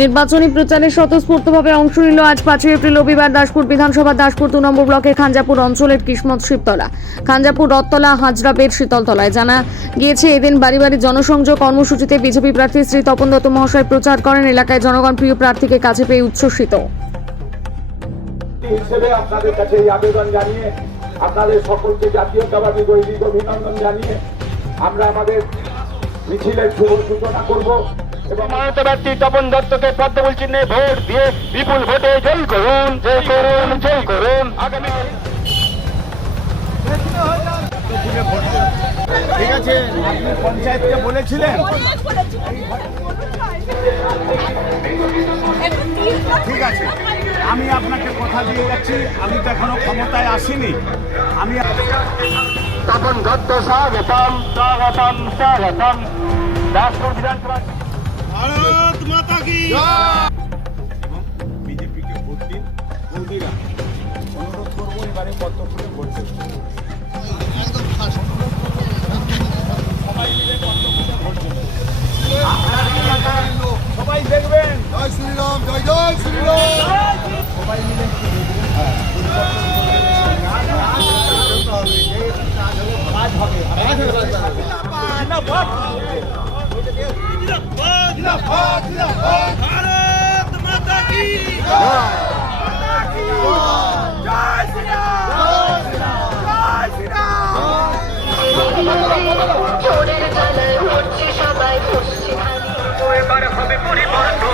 নির্বাচনী প্রচারে স্বতঃস্ফূর্তভাবে অংশ নিল আজ 5 এপ্রিল রবিবার দাসপুর বিধানসভা দাসপুর 2 নম্বর ব্লকের খাঞ্জাপুর অঞ্চলের কিসমত শিবতলা, খাঞ্জাপুর রথতলা, হাজরাবের শীতলতলায়। জানা গিয়েছে এদিন বাড়ি বাড়ি জনসংযোগ কর্মসূচিতে বিজেপি প্রার্থী শ্রী তপন দত্ত মহাশয় প্রচার করেন। এলাকায় জনগণ প্রিয় প্রার্থীকে কাছে পেয়ে উচ্ছ্বসিত। হিসেবে আপনাদের কাছে এই আবেদন জানিয়ে আপনাদের সকলকে জাতীয়তাবাদী দৈনিক অভিনন্দন জানিয়ে আমরা আমাদের মিছিলের শুভ সূচনা করব এবং মমতাবাদী তপন দত্তকে পদ্মফুল চিহ্নে ভোট দিয়ে বিপুল ভোটে জয় করুন, জয় করুন, জয় করুন। আগামী ঠিক আছে, আপনি পঞ্চায়েতকে বলেছিলেন? ঠিক আছে, আমি আপনাকে কথা দিয়ে যাচ্ছি, আমি তো এখনো ক্ষমতায় আসিনি। আমি তপন দত্ত স্বাগতম, স্বাগতম, স্বাগতম দাসপুর বিধানসভা। ভারত মাতা কি বিজেপিকে ভোট দিন। বৌদিরা অনুরোধ করবো এবারে পদ্মফুলে ভোট দেবেন। সবাই মিলে পদ্মফুলে ভোট দেবেন। আপনার এলাকার সবাই দেখবেন। জয় শ্রীরাম, জয় জয় শ্রীরাম। সবাই মিলে ভারত মাতা কি জয় শ্রীরাম, জয় শ্রীরাম। চোরের জ্বালায় মরছি সবাই, পশ্চিম এবার হবে পরিবর্তন।